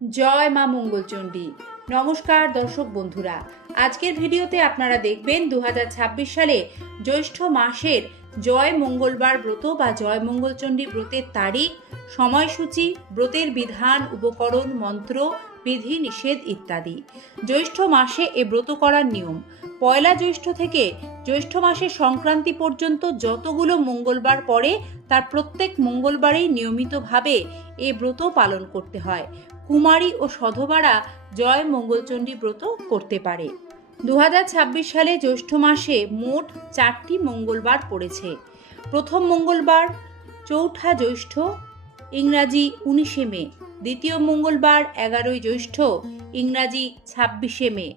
জয় মা মঙ্গলচণ্ডী। নমস্কার দর্শক বন্ধুরা, আজকের ভিডিওতে আপনারা দেখবেন 2026 সালে জ্যৈষ্ঠ মাসের জয় মঙ্গলবার ব্রত বা জয় মঙ্গলচণ্ডী ব্রতের তারিখ, সময়সূচি, ব্রতের বিধান, উপকরণ, মন্ত্র, বিধি নিষেধ ইত্যাদি। জ্যৈষ্ঠ মাসে এ ব্রত করার নিয়ম: পয়লা জ্যৈষ্ঠ থেকে জ্যৈষ্ঠ মাসের সংক্রান্তি পর্যন্ত যতগুলো মঙ্গলবার পড়ে তার প্রত্যেক মঙ্গলবারেই নিয়মিতভাবে এ ব্রত পালন করতে হয়। কুমারী ও সধবারা জয় মঙ্গলচণ্ডী ব্রত করতে পারে। 2026 সালে জ্যৈষ্ঠ মাসে মোট 4টি মঙ্গলবার পড়েছে। প্রথম মঙ্গলবার চৌঠা জ্যৈষ্ঠ, ইংরাজি 19শে মে। দ্বিতীয় মঙ্গলবার 11ই জ্যৈষ্ঠ, ইংরাজি 26শে মে।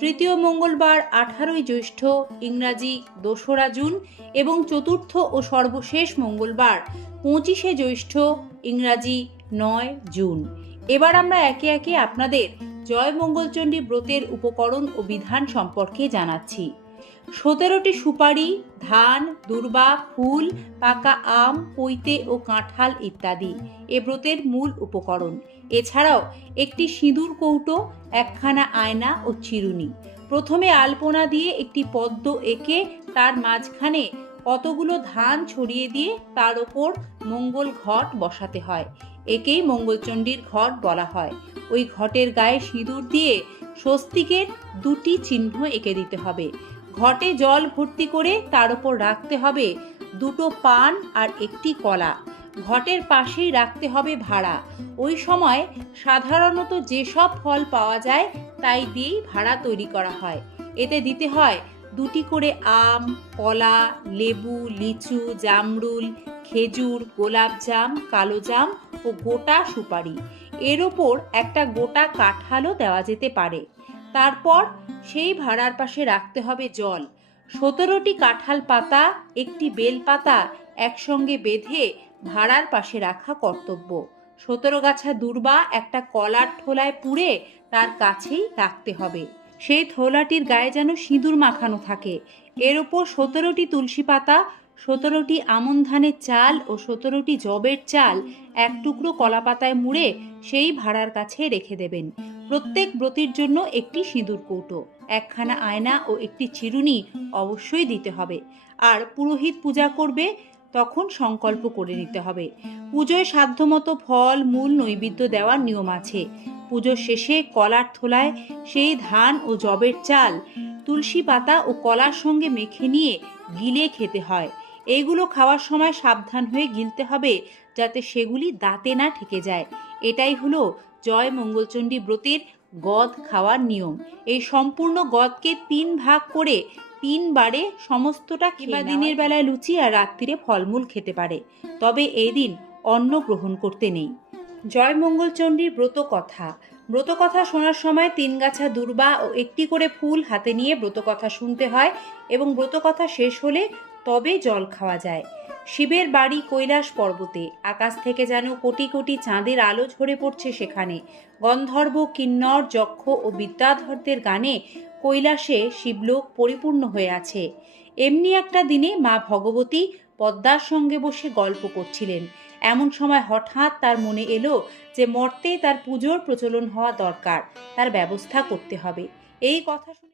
তৃতীয় মঙ্গলবার 18ই জ্যৈষ্ঠ, ইংরাজি 2রা জুন। এবং চতুর্থ ও সর্বশেষ মঙ্গলবার 25শে জ্যৈষ্ঠ, ইংরাজি 9 জুন। এবার আমরা একে একে আপনাদের জয় মঙ্গলচণ্ডী ব্রতের উপকরণ ও বিধান সম্পর্কে জানাচ্ছি। 17টি সুপারি, ধান, দূর্বা, ফুল, পাকা আম, পৈতে ও কাঁঠাল ইত্যাদি এ ব্রতের মূল উপকরণ। এছাড়াও একটি সিঁদুর কৌটো, একখানা আয়না ও চিরুনি। প্রথমে আলপনা দিয়ে একটি পদ্ম এঁকে তার মাঝখানে কতগুলো ধান ছড়িয়ে দিয়ে তার ওপর মঙ্গল ঘট বসাতে হয়। একেই মঙ্গলচণ্ডীর ঘট বলা হয়। ওই ঘটের গায়ে সিঁদুর দিয়ে স্বস্তিকের 2টি চিহ্ন এঁকে দিতে হবে। ঘটে জল ভর্তি করে তার উপর রাখতে হবে 2টো পান আর একটি কলা। ঘটের পাশেই রাখতে হবে ভাড়া। ওই সময় সাধারণত যেসব ফল পাওয়া যায় তাই দিয়েই ভাড়া তৈরি করা হয়। এতে দিতে হয় 2টি করে আম, কলা, লেবু, লিচু, জামরুল, খেজুর, গোলাপজাম, কালোজাম ও গোটা সুপারি। এর ওপর একটা গোটা কাঁঠালও দেওয়া যেতে পারে। তারপর সেই ভাড়ার পাশে রাখতে হবে জল। 17টি কাঁঠাল পাতা, একটি বেল পাতা একসঙ্গে বেঁধে ভাড়ার পাশে রাখা কর্তব্য। 17 গাছা দূর্বা একটা কলার ঠোলায় পুড়ে তার কাছেই রাখতে হবে। সেই থোলাটির গায়ে যেন সিঁদুর মাখানো থাকে। এর ওপর 17টি তুলসী পাতা, 17টি আমন ধানের চাল ও 17টি যবের চাল এক টুকরো কলা পাতায় মুড়ে সেই ভাড়ার কাছে রেখে দেবেন। প্রত্যেক ব্রতীর জন্য একটি সিঁদুর কৌটো, একখানা আয়না ও একটি চিরুনি অবশ্যই দিতে হবে। আর পুরোহিত পূজা করবে তখন সংকল্প করে নিতে হবে। পুজোয় সাধ্যমতো ফল মূল নৈবেদ্য দেওয়ার নিয়ম আছে। পুজোর শেষে কলার থোলায় সেই ধান ও যবের চাল তুলসী পাতা ও কলার সঙ্গে মেখে নিয়ে গিলে খেতে হয়। এইগুলো খাওয়ার সময় সাবধান হয়ে গিলতে হবে যাতে সেগুলি দাঁতে না ঠেকে যায়। এটাই হলো জয় মঙ্গলচণ্ডী ব্রতের গদ খাওয়ার নিয়ম। এই সম্পূর্ণ গদকে 3 ভাগ করে 3 বারে সমস্তটা কিংবা দিনের বেলায় লুচি আর রাত্রিরে ফলমূল খেতে পারে। তবে এই দিন অন্ন গ্রহণ করতে নেই। জয় মঙ্গলচণ্ডীর ব্রতকথা। ব্রতকথা শোনার সময় 3 গাছা দূর্বা ও একটি করে ফুল হাতে নিয়ে ব্রতকথা শুনতে হয় এবং ব্রতকথা শেষ হলে তবে জল খাওয়া যায়। শিবের বাড়ি কৈলাস পর্বতে। আকাশ থেকে যেন কোটি কোটি চাঁদের আলো ঝরে পড়ছে সেখানে। গন্ধর্ব, কিন্নর, যক্ষ ও বিদ্যাধরদের গানে কৈলাসে শিবলোক পরিপূর্ণ হয়ে আছে। এমনি একটা দিনে মা ভগবতী পদ্মার সঙ্গে বসে গল্প করছিলেন। এমন সময় হঠাৎ তার মনে এলো যে মর্তে তার পুজোর প্রচলন হওয়া দরকার, তার ব্যবস্থা করতে হবে। এই কথা শুনে